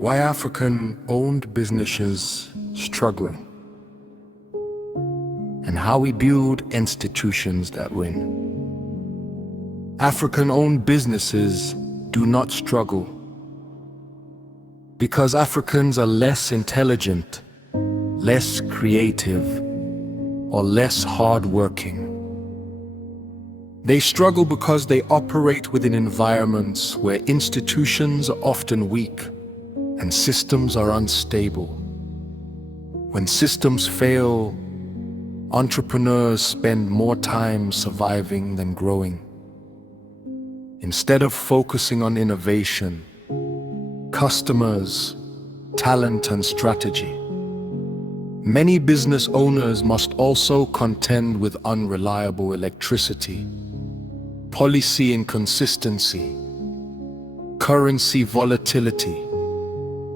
Why African-owned businesses struggle, and how we build institutions that win. African-owned businesses do not struggle because Africans are less intelligent, less creative, or less hardworking. They struggle because they operate within environments where institutions are often weak and systems are unstable. When systems fail, entrepreneurs spend more time surviving than growing. Instead of focusing on innovation, customers, talent, and strategy, many business owners must also contend with unreliable electricity, policy inconsistency, currency volatility,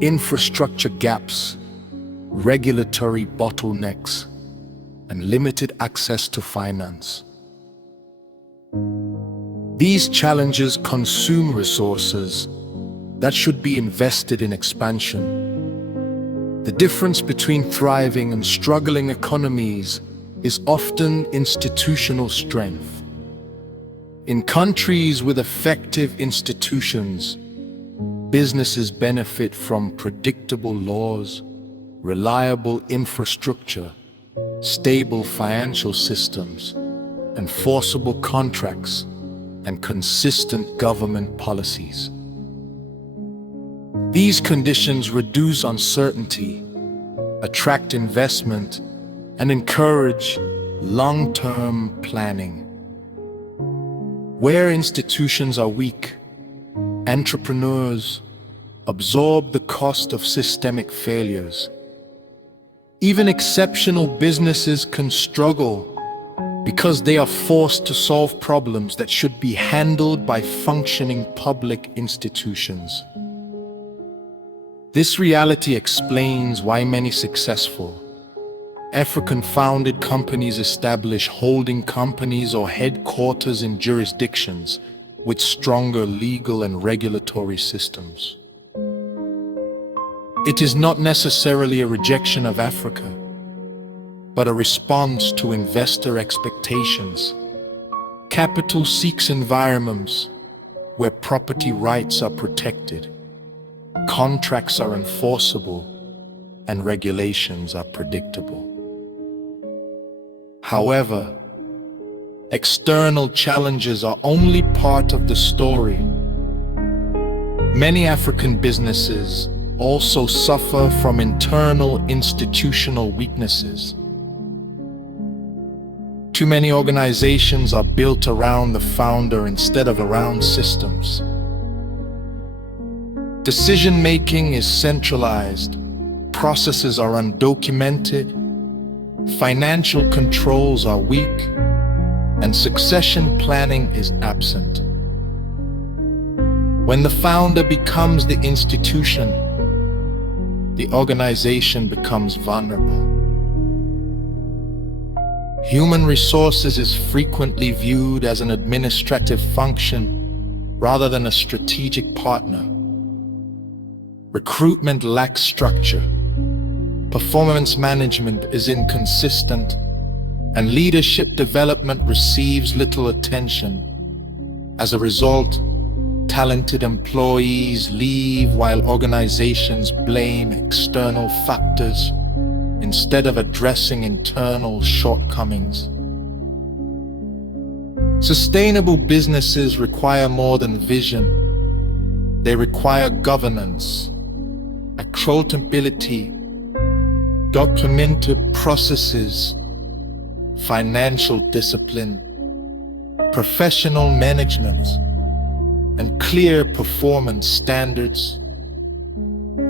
infrastructure gaps, regulatory bottlenecks, and limited access to finance. These challenges consume resources that should be invested in expansion. The difference between thriving and struggling economies is often institutional strength. In countries with effective institutions, businesses benefit from predictable laws, reliable infrastructure, stable financial systems, enforceable contracts, and consistent government policies. These conditions reduce uncertainty, attract investment, and encourage long-term planning. Where institutions are weak, entrepreneurs absorb the cost of systemic failures. Even exceptional businesses can struggle because they are forced to solve problems that should be handled by functioning public institutions. This reality explains why many successful African-founded companies establish holding companies or headquarters in jurisdictions with stronger legal and regulatory systems. It is not necessarily a rejection of Africa, but a response to investor expectations. Capital seeks environments where property rights are protected, contracts are enforceable, and regulations are predictable. However, external challenges are only part of the story. Many African businesses also suffer from internal institutional weaknesses. Too many organizations are built around the founder instead of around systems. Decision-making is centralized, processes are undocumented, financial controls are weak, and succession planning is absent. When the founder becomes the institution, the organization becomes vulnerable. Human resources is frequently viewed as an administrative function rather than a strategic partner. Recruitment lacks structure, performance management is inconsistent, and leadership development receives little attention. As a result, talented employees leave while organizations blame external factors instead of addressing internal shortcomings. Sustainable businesses require more than vision. They require governance, accountability, documented processes, financial discipline, professional management, and clear performance standards.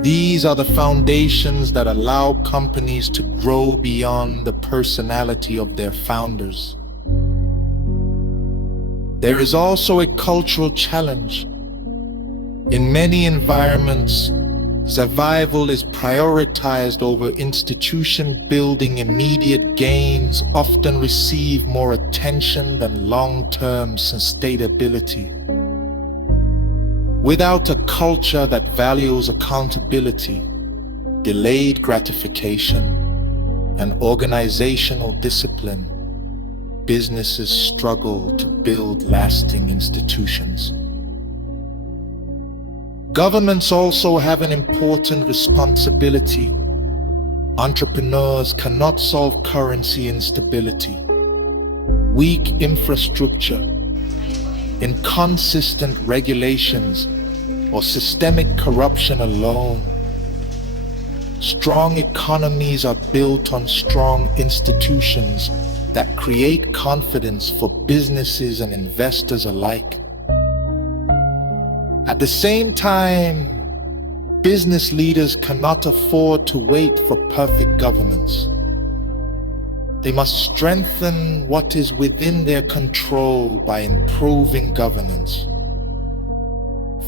These are the foundations that allow companies to grow beyond the personality of their founders. There is also a cultural challenge. In many environments, survival is prioritized over institution building. Immediate gains often receive more attention than long-term sustainability. Without a culture that values accountability, delayed gratification, and organizational discipline, businesses struggle to build lasting institutions. Governments also have an important responsibility. Entrepreneurs cannot solve currency instability, weak infrastructure, inconsistent regulations, or systemic corruption alone. Strong economies are built on strong institutions that create confidence for businesses and investors alike. At the same time, business leaders cannot afford to wait for perfect governance. They must strengthen what is within their control by improving governance.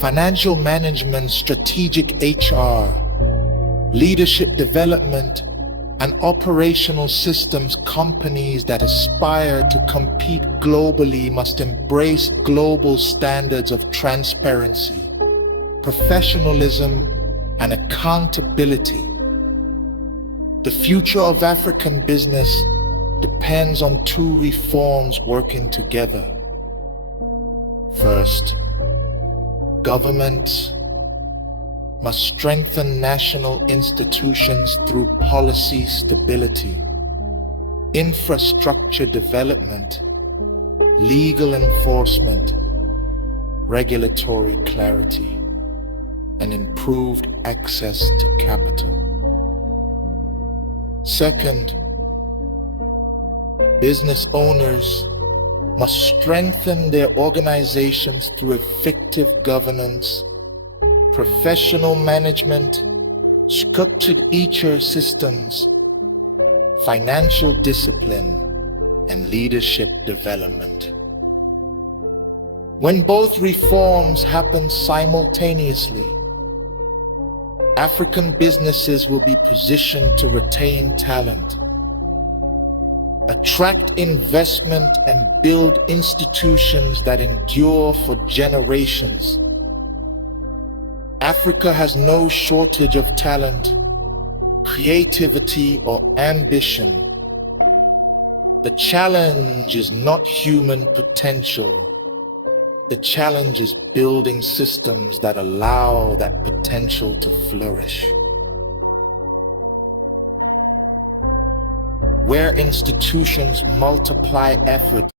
Financial management, strategic HR, leadership development, and operational systems. Companies that aspire to compete globally must embrace global standards of transparency, professionalism, and accountability. The future of African business depends on two reforms working together. First, government must strengthen national institutions through policy stability, infrastructure development, legal enforcement, regulatory clarity, and improved access to capital. Second, business owners must strengthen their organizations through effective governance, professional management, structured HR systems, financial discipline, and leadership development. When both reforms happen simultaneously, African businesses will be positioned to retain talent, attract investment, and build institutions that endure for generations. Africa has no shortage of talent, creativity, or ambition. The challenge is not human potential. The challenge is building systems that allow that potential to flourish. Where institutions multiply effort